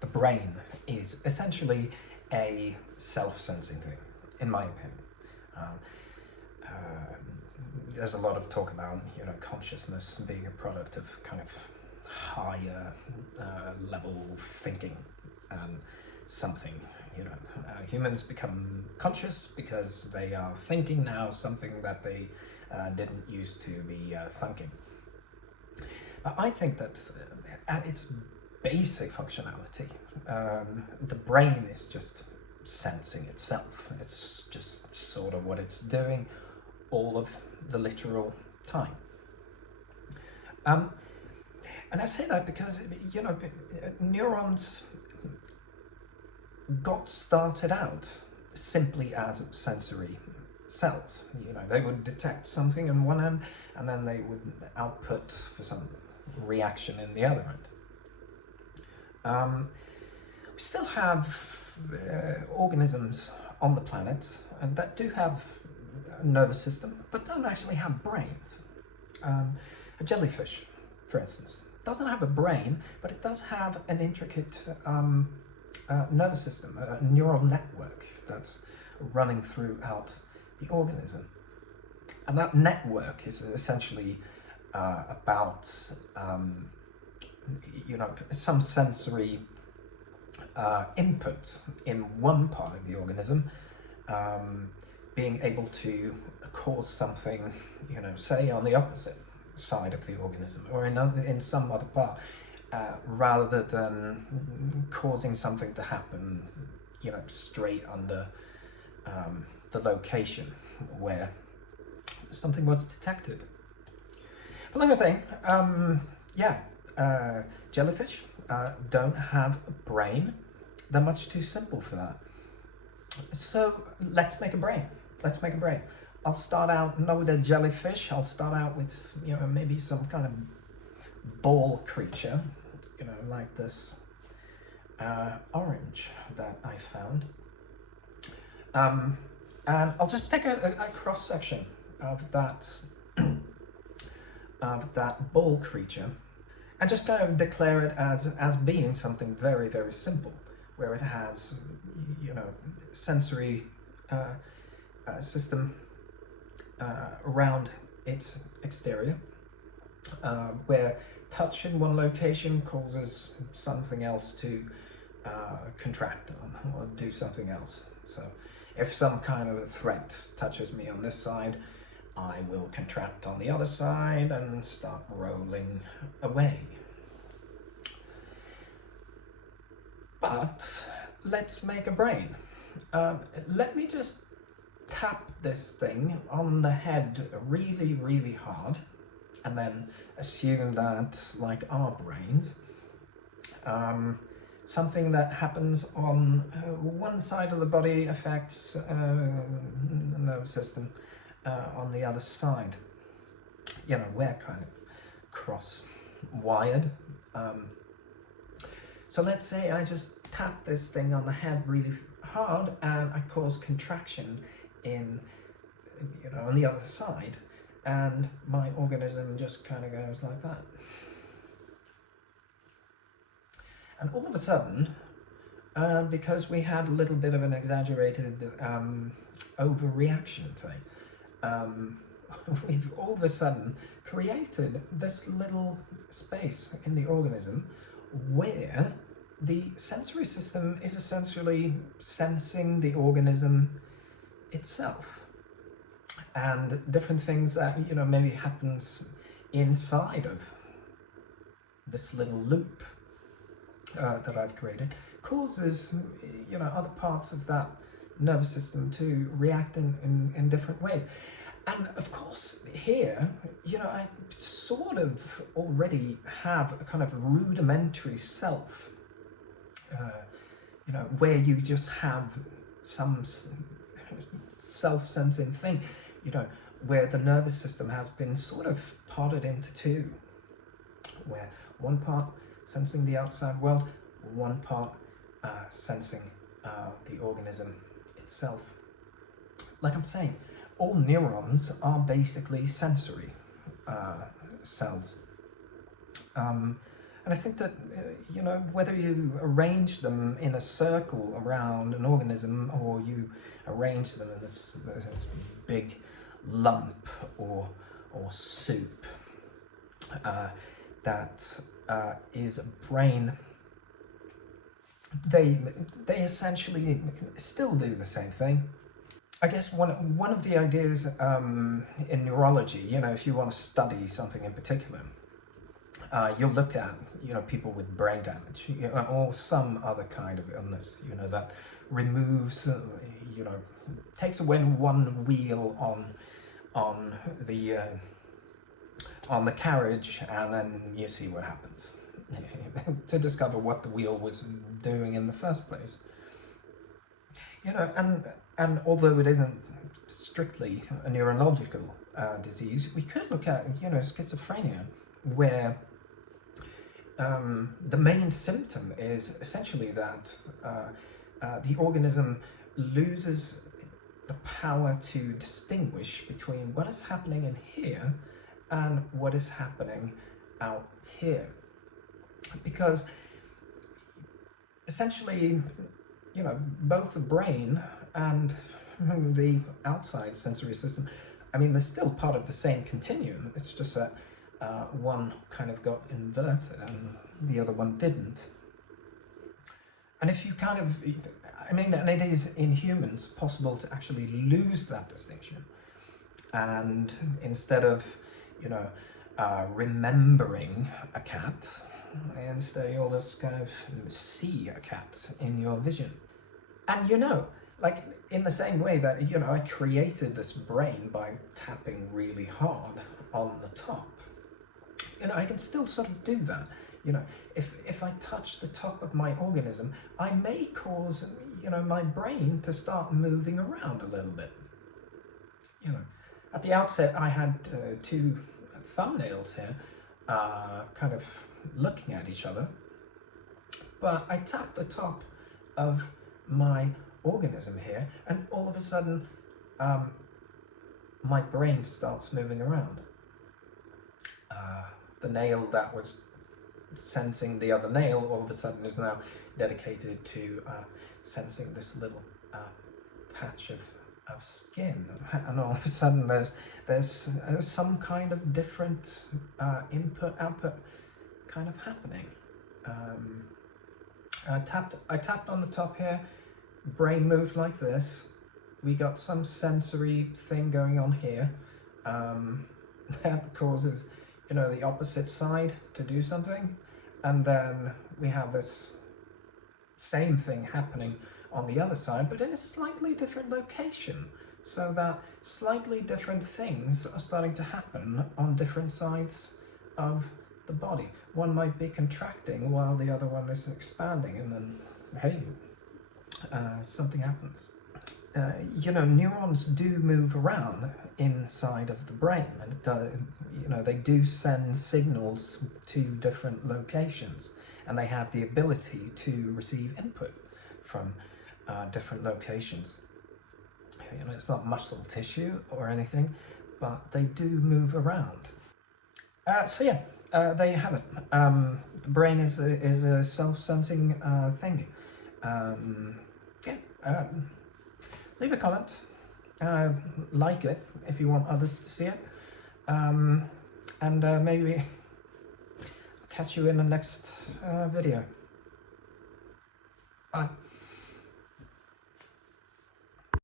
the brain is essentially a self-sensing thing, in my opinion. Um, there's a lot of talk about, consciousness being a product of kind of higher level thinking and something. Humans become conscious because they are thinking now something that they didn't used to be thinking. But I think that at its basic functionality, the brain is just sensing itself. It's just sort of what it's doing all of the literal time. And I say that because, neurons got started out simply as sensory cells. They would detect something on one end, and then they would output for some reaction in the other end. We still have organisms on the planet and that do have a nervous system, but don't actually have brains. A jellyfish, for instance, doesn't have a brain, but it does have an intricate nervous system, a neural network that's running throughout the organism. And that network is essentially about some sensory input in one part of the organism being able to cause something, say on the opposite side of the organism or in some other part, rather than causing something to happen, straight under the location where something was detected. But like I was saying, jellyfish don't have a brain. They're much too simple for that. So let's make a brain. I'll start out not with a jellyfish. I'll start out with, maybe some kind of ball creature, like this orange that I found. And I'll just take a cross section of that ball creature and just kind of declare it as being something very, very simple, where it has, sensory system around its exterior, where touch in one location causes something else to contract or do something else. So if some kind of a threat touches me on this side, I will contract on the other side and start rolling away. But let's make a brain. Let me just tap this thing on the head really, really hard, and then assume that, like our brains, something that happens on one side of the body affects the nervous system on the other side. We're kind of cross-wired. So let's say I just tap this thing on the head really hard and I cause contraction on the other side, and my organism just kind of goes like that. And all of a sudden, because we had a little bit of an exaggerated overreaction, we've all of a sudden created this little space in the organism where the sensory system is essentially sensing the organism itself, and different things that maybe happens inside of this little loop that I've created causes other parts of that nervous system to react in different ways. And of course here I sort of already have a kind of rudimentary self, where you just have some self-sensing thing, where the nervous system has been sort of parted into two, where one part sensing the outside world, one part sensing the organism itself. Like I'm saying, all neurons are basically sensory cells. And I think that, whether you arrange them in a circle around an organism or you arrange them in this big lump or soup, that is a brain, they essentially still do the same thing. I guess one of the ideas in neurology, if you want to study something in particular, you'll look at people with brain damage, or some other kind of illness, that removes, takes away one wheel on the carriage, and then you see what happens to discover what the wheel was doing in the first place. And although it isn't strictly a neurological disease, we could look at schizophrenia, where the main symptom is essentially that the organism loses the power to distinguish between what is happening in here and what is happening out here. Because essentially, both the brain and the outside sensory system, they're still part of the same continuum. It's just that one kind of got inverted and the other one didn't. And if you and it is in humans possible to actually lose that distinction, and instead of remembering a cat, instead you'll just kind of see a cat in your vision. And like in the same way that I created this brain by tapping really hard on the top, I can still sort of do that. If I touch the top of my organism, I may cause my brain to start moving around a little bit. At the outset I had two thumbnails here kind of looking at each other, but I tapped the top of my organism here, and all of a sudden my brain starts moving around. The nail that was sensing the other nail all of a sudden is now dedicated to sensing this little patch of skin, and all of a sudden there's some kind of different input output kind of happening. I tapped on the top here, brain moved like this, we got some sensory thing going on here that causes the opposite side to do something, and then we have this same thing happening on the other side, but in a slightly different location, so that slightly different things are starting to happen on different sides of the body. One might be contracting while the other one is expanding, and then hey, something happens. Neurons do move around inside of the brain, and they do send signals to different locations, and they have the ability to receive input from different locations. It's not muscle tissue or anything, but they do move around. There you have it. The brain is a self-sensing thing. Leave a comment, like it if you want others to see it, and maybe catch you in the next video. Bye.